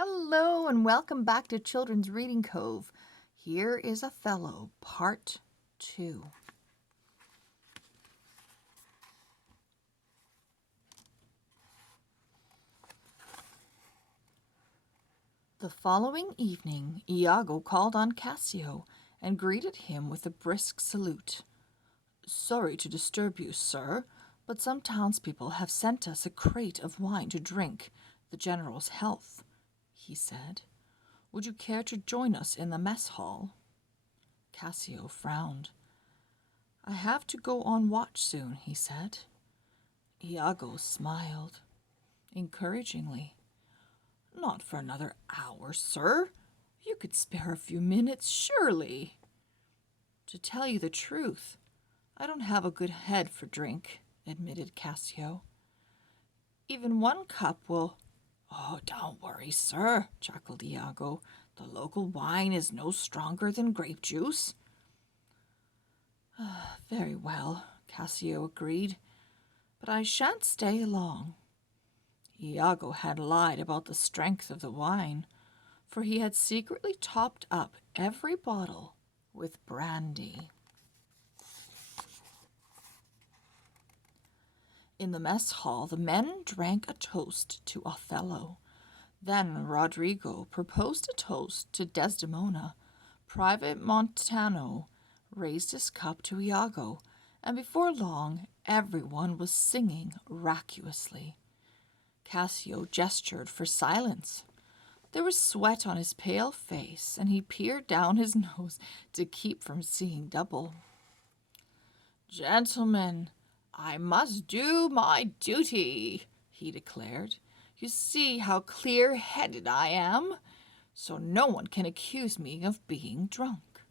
Hello and welcome back to Children's Reading Cove. Here is Othello, Part 2. The following evening, Iago called on Cassio and greeted him with a brisk salute. "Sorry to disturb you, sir, but some townspeople have sent us a crate of wine to drink the general's health," he said. "Would you care to join us in the mess hall?" Cassio frowned. "I have to go on watch soon," he said. Iago smiled encouragingly. "Not for another hour, sir. You could spare a few minutes, surely." "To tell you the truth, I don't have a good head for drink," admitted Cassio. "Even one cup will—" "Oh, don't worry, sir," chuckled Iago. "The local wine is no stronger than grape juice." "Very well," Cassio agreed, "but I shan't stay long." Iago had lied about the strength of the wine, for he had secretly topped up every bottle with brandy. In the mess hall, the men drank a toast to Othello. Then Rodrigo proposed a toast to Desdemona. Private Montano raised his cup to Iago, and before long everyone was singing raucously. Cassio gestured for silence. There was sweat on his pale face, and he peered down his nose to keep from seeing double. "Gentlemen, I must do my duty," he declared. "You see how clear-headed I am, so no one can accuse me of being drunk."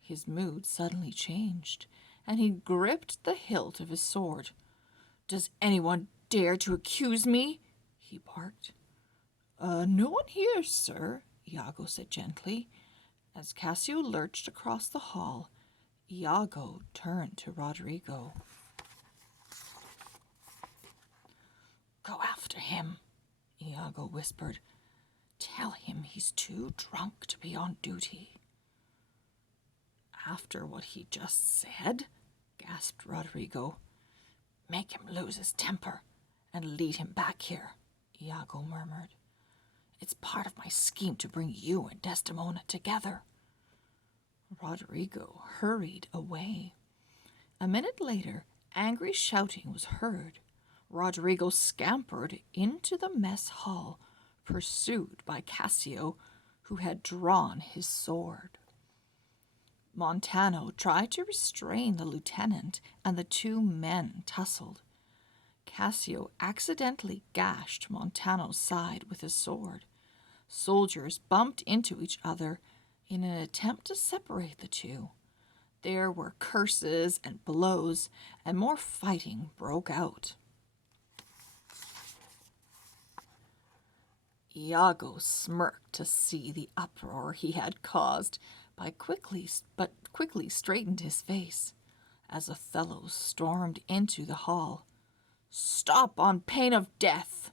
His mood suddenly changed, and he gripped the hilt of his sword. "Does anyone dare to accuse me?" he barked. No one here, sir," Iago said gently. As Cassio lurched across the hall, Iago turned to Rodrigo. "Go after him," Iago whispered. "Tell him he's too drunk to be on duty." "After what he just said?" gasped Rodrigo. "Make him lose his temper and lead him back here," Iago murmured. "It's part of my scheme to bring you and Desdemona together." Rodrigo hurried away. A minute later, angry shouting was heard. Rodrigo scampered into the mess hall, pursued by Cassio, who had drawn his sword. Montano tried to restrain the lieutenant, and the two men tussled. Cassio accidentally gashed Montano's side with his sword. Soldiers bumped into each other in an attempt to separate the two. There were curses and blows, and more fighting broke out. Iago smirked to see the uproar he had caused, but quickly straightened his face as Othello stormed into the hall. "Stop on pain of death!"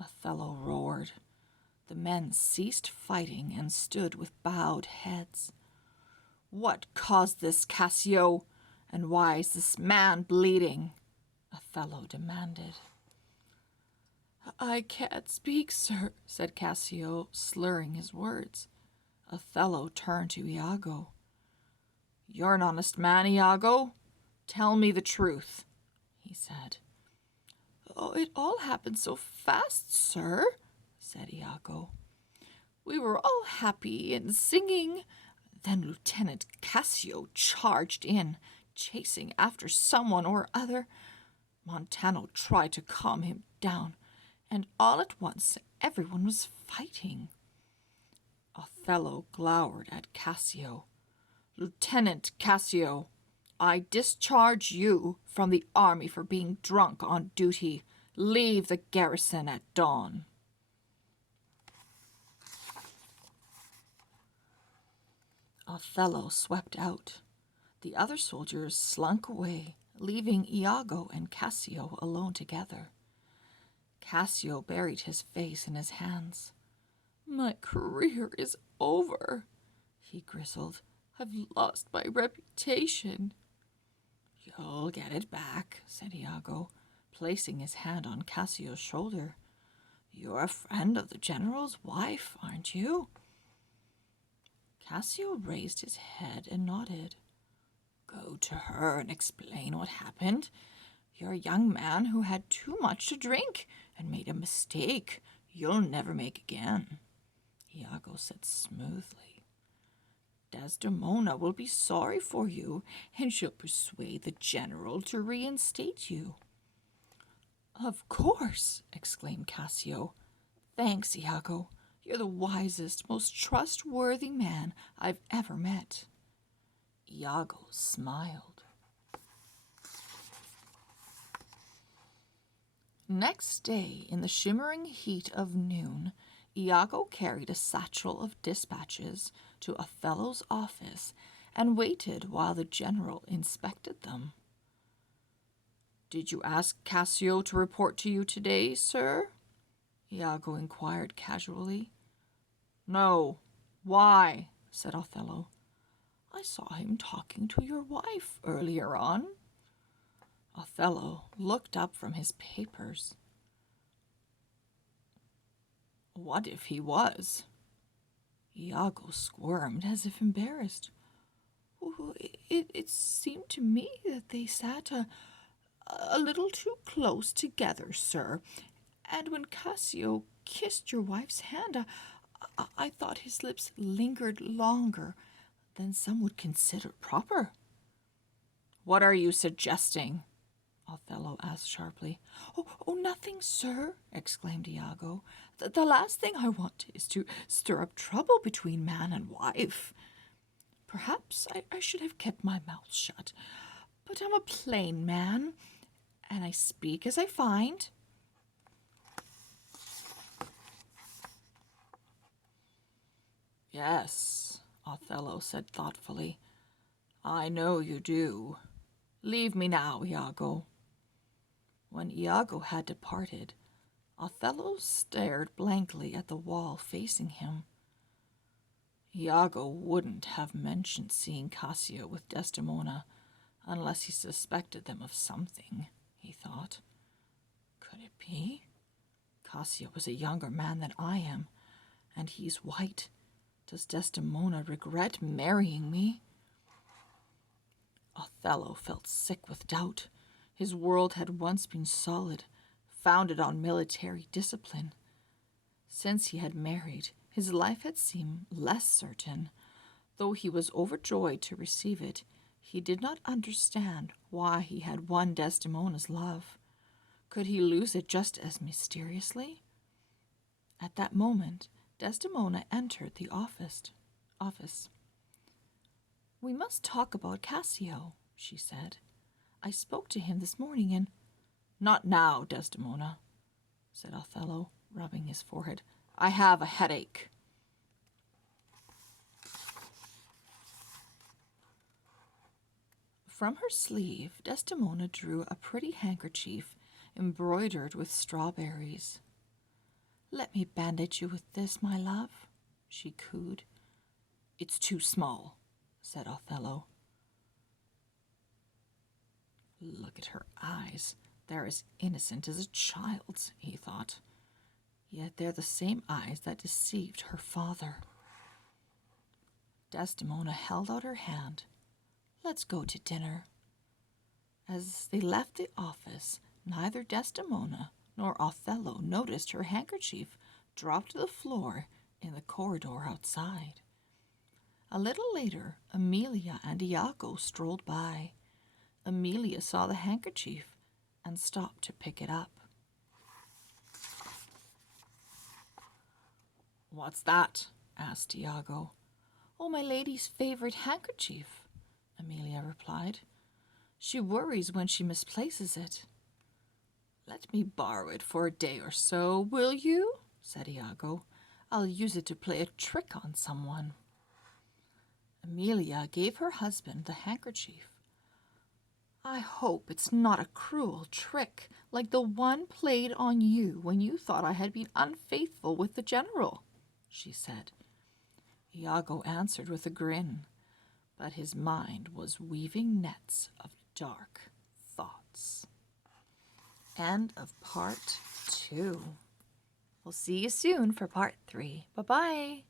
Othello roared. The men ceased fighting and stood with bowed heads. "What caused this, Cassio? And why is this man bleeding?" Othello demanded. "I can't speak, sir," said Cassio, slurring his words. Othello turned to Iago. "You're an honest man, Iago. Tell me the truth," he said. "Oh, it all happened so fast, sir," said Iago. "We were all happy and singing. Then Lieutenant Cassio charged in, chasing after someone or other. Montano tried to calm him down, and all at once everyone was fighting." Othello glowered at Cassio. "Lieutenant Cassio, I discharge you from the army for being drunk on duty. Leave the garrison at dawn." Othello swept out. The other soldiers slunk away, leaving Iago and Cassio alone together. Cassio buried his face in his hands. My career is over, he gristled. I've lost my reputation. You'll get it back, said Iago, placing his hand on Cassio's shoulder. You're a friend of the general's wife, aren't you? Cassio raised his head and nodded. Go to her and explain what happened. You're a young man who had too much to drink and made a mistake you'll never make again, Iago said smoothly. Desdemona will be sorry for you, and she'll persuade the general to reinstate you. Of course, exclaimed Cassio. Thanks, Iago. You're the wisest, most trustworthy man I've ever met. Iago smiled. Next day, in the shimmering heat of noon, Iago carried a satchel of dispatches to Othello's office and waited while the general inspected them. Did you ask Cassio to report to you today, sir? Iago inquired casually. No. Why? Said Othello. I saw him talking to your wife earlier on. Othello looked up from his papers. What if he was? Iago squirmed as if embarrassed. It seemed to me that they sat a little too close together, sir, and when Cassio kissed your wife's hand, I thought his lips lingered longer than some would consider proper. What are you suggesting? Othello asked sharply. Oh, nothing, sir, exclaimed Iago. The last thing I want is to stir up trouble between man and wife. Perhaps I should have kept my mouth shut, but I'm a plain man, and I speak as I find. Yes, Othello said thoughtfully. I know you do. Leave me now, Iago. When Iago had departed, Othello stared blankly at the wall facing him. Iago wouldn't have mentioned seeing Cassio with Desdemona unless he suspected them of something, he thought. Could it be? Cassio is a younger man than I am, and he's white. Does Desdemona regret marrying me? Othello felt sick with doubt. His world had once been solid, founded on military discipline. Since he had married, his life had seemed less certain. Though he was overjoyed to receive it, he did not understand why he had won Desdemona's love. Could he lose it just as mysteriously? At that moment, Desdemona entered the office. We must talk about Cassio, she said. I spoke to him this morning and... Not now, Desdemona, said Othello, rubbing his forehead. I have a headache. From her sleeve, Desdemona drew a pretty handkerchief embroidered with strawberries. Let me bandage you with this, my love, she cooed. It's too small, said Othello. Look at her eyes. They're as innocent as a child's, he thought. Yet they're the same eyes that deceived her father. Desdemona held out her hand. Let's go to dinner. As they left the office, neither Desdemona nor Othello noticed her handkerchief drop to the floor in the corridor outside. A little later, Emilia and Iago strolled by. Emilia saw the handkerchief and stopped to pick it up. What's that? Asked Iago. Oh, my lady's favorite handkerchief, Emilia replied. She worries when she misplaces it. Let me borrow it for a day or so, will you? Said Iago. I'll use it to play a trick on someone. Emilia gave her husband the handkerchief. I hope it's not a cruel trick like the one played on you when you thought I had been unfaithful with the general, she said. Iago answered with a grin, but his mind was weaving nets of dark thoughts. End of part 2. We'll see you soon for part 3. Bye-bye.